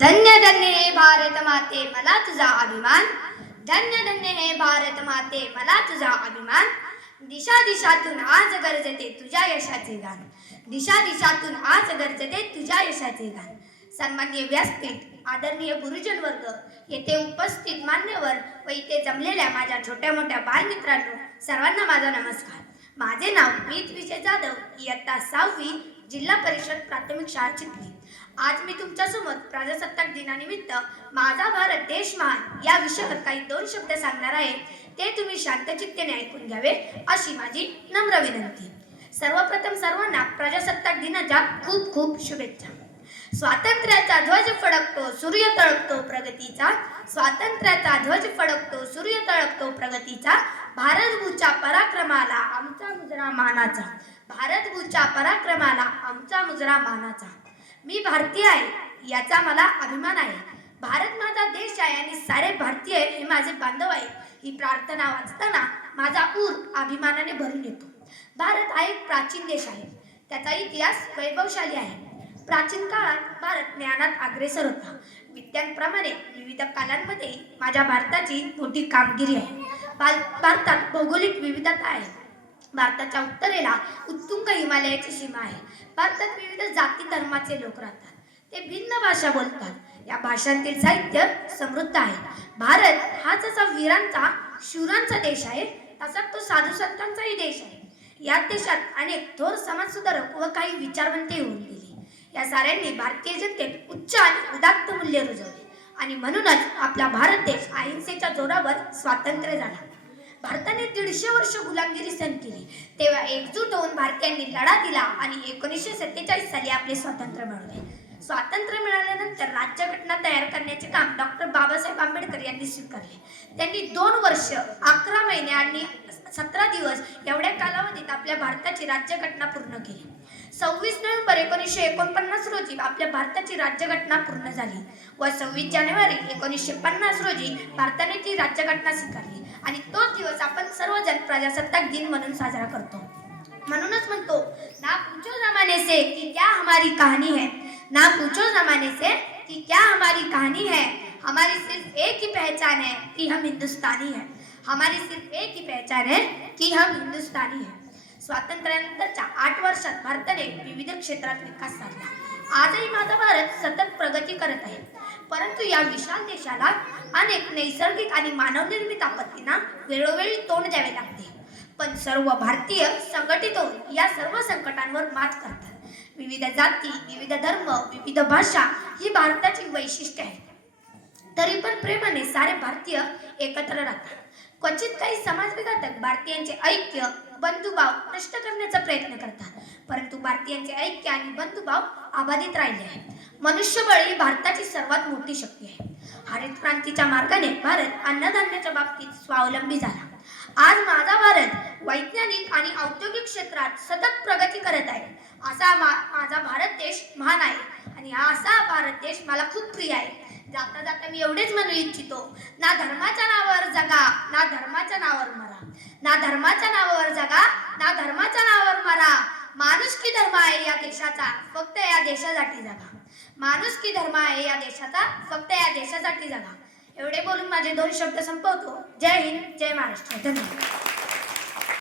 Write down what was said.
धन्य धन्य हे भारत माते मला तुझा अभिमान. धन्य धन्य हे भारत माते मला तुझा अभिमान. दिशा दिशातून आज गरजते तुझ्या यशाचे गान. दिशा दिशातून आज गरजते तुझ्या यशाचे गान. सन्मान्य व्यासपीठ आदरणीय गुरुजन वर्ग येथे उपस्थित मान्यवर व इथे जमलेल्या माझ्या छोट्या मोठ्या बालमित्रांनो सर्वांना माझा नमस्कार. माझे नाव मीत विजय जाधव इयत्ता सहावी जिल्हा परिषद प्राथमिक शाळा चिखली आज मी तुमच्यासमोर प्रजासत्ताक दिनानिमित्त माझा भारत देश महान या विषयावर काही दोन शब्द सांगणार आहे. ते तुम्ही शांतचित्तेने ऐकून घ्यावे अशी माझी नम्र विनंती. सर्वप्रथम सर्वांना प्रजासत्ताक दिनाच्या खूप खूप शुभेच्छा. स्वातंत्र्याचा ध्वज फडकतो सूर्य तळपतो प्रगतीचा. स्वातंत्र्याचा ध्वज फडकतो सूर्य तळपतो प्रगतीचा. भारतभूच्या पराक्रमाला आमचा मुजरा मानाचा. भारतभूच्या पराक्रमाला आमचा मुजरा मानाचा. मी भारतीय आहे याचा मला अभिमान आहे. भारत माझा देश आहे आणि सारे भारतीय हे माझे बांधव आहे. ही प्रार्थना वाचताना माझा ऊर अभिमानाने भरून येतो. भारत हा एक प्राचीन देश आहे. त्याचा इतिहास वैभवशाली आहे. प्राचीन काळात भारत ज्ञानात अग्रेसर होता. विद्यांप्रमाणे विविध कालांमध्ये माझ्या भारताची मोठी कामगिरी आहे. भारतात भौगोलिक विविधता आहे. भारताच्या उत्तरेला उत्तुंग हिमालयाची सीमा आहे. भारतात विविध जाती धर्माचे लोक राहतात. ते भिन्न भाषा बोलतात. या भाषांतील साहित्य समृद्ध आहे. भारत हा जसा वीरांचा शूरांचा देश आहे तसा तो साधू संतांचाही देश आहे. या देशात अनेक थोर समाजसुधारक व काही विचारवंतही होऊन गेले. या साऱ्यांनी भारतीय जनतेत उच्च आणि उदात्त मूल्य रुजवले. आणि म्हणूनच आपला भारत देश अहिंसेच्या जोरावर स्वातंत्र्य झाला. भारताने दीडशे वर्ष गुलामगिरी सहन केली. तेव्हा एकजूट होऊन भारतीयांनी लढा दिला आणि एकोणीसशे सत्तेचाळीस साली आपले स्वातंत्र्य मिळवले. स्वातंत्र्य मिळाल्यानंतर राज्यघटना तयार करण्याचे काम डॉक्टर बाबासाहेब आंबेडकर यांनी स्वीकारले. त्यांनी दोन वर्ष अकरा महिने आणि सतरा दिवस एवढ्या कालावधीत आपल्या भारताची राज्यघटना पूर्ण केली. सव्वीस नोव्हेंबर एकोणीसशे एकोणपन्नास रोजी आपल्या भारताची राज्यघटना पूर्ण झाली. व सव्वीस जानेवारी एकोणीसशे पन्नास रोजी भारताने ती राज्यघटना स्वीकारली. आणि तोच दिवस आपण सर्वजण प्रजासत्ताक दिन म्हणून साजरा करतो. म्हणूनच म्हणतो ना पूछो जमाने से की क्या हमारी कहाणी है? ना पूछो जमाने से कि क्या हमारी कहानी है? हमारी सिर्फ एक ही पहचान है कि हम हिंदुस्तानी हैं। हमारी सिर्फ एक ही पहचान है कि हम हिंदुस्तानी हैं। स्वातंत्र्यानंतरच्या आठ वर्षात भारताने विविध क्षेत्रात विकास साधला. आजही माझा भारत सतत प्रगती करत आहे. परंतु या विशाल देशाला अनेक नैसर्गिक आणि मानवनिर्मित आपत्तींना वेळोवेळी तोंड द्यावे लागते. पण सर्व भारतीय संघटित होऊन या सर्व संकटांवर मात करतात. विविध जाती विविध धर्म विविध भाषा ही भारताची वैशिष्ट्ये आहेत. तरी पण प्रेमाने सारे भारतीय एकत्र राहतात. क्वचित काही समाजविघातक भारतीयांचे ऐक्य बंधुभाव नष्ट करण्याचा प्रयत्न करतात. परंतु भारतीयांचे ऐक्य आणि बंधुभाव अबाधित राहिले आहेत. मनुष्यबळ ही भारताची सर्वात मोठी शक्ती आहे. हरित क्रांतीच्या मार्गाने भारत अन्नधान्याच्या बाबतीत स्वावलंबी झाला. आज माझा भारत वैज्ञानिक आणि औद्योगिक क्षेत्रात सतत प्रगती करत आहे. असा मा माझा भारत देश महान आहे. आणि हा असा भारत देश मला खूप प्रिय आहे. जाता जाता मी एवढेच म्हणू इच्छितो ना धर्माच्या नावावर जगा ना धर्माच्या नावावर मरा. ना धर्माच्या नावावर जगा ना धर्माच्या नावावर मरा. माणूस की धर्म आहे या देशाचा फक्त या देशासाठी जगा. माणूस की धर्म आहे या देशाचा फक्त या देशासाठी जगा. एवढे बोलून माझे दोन शब्द संपवतो. जय हिंद जय महाराष्ट्र. धन्यवाद.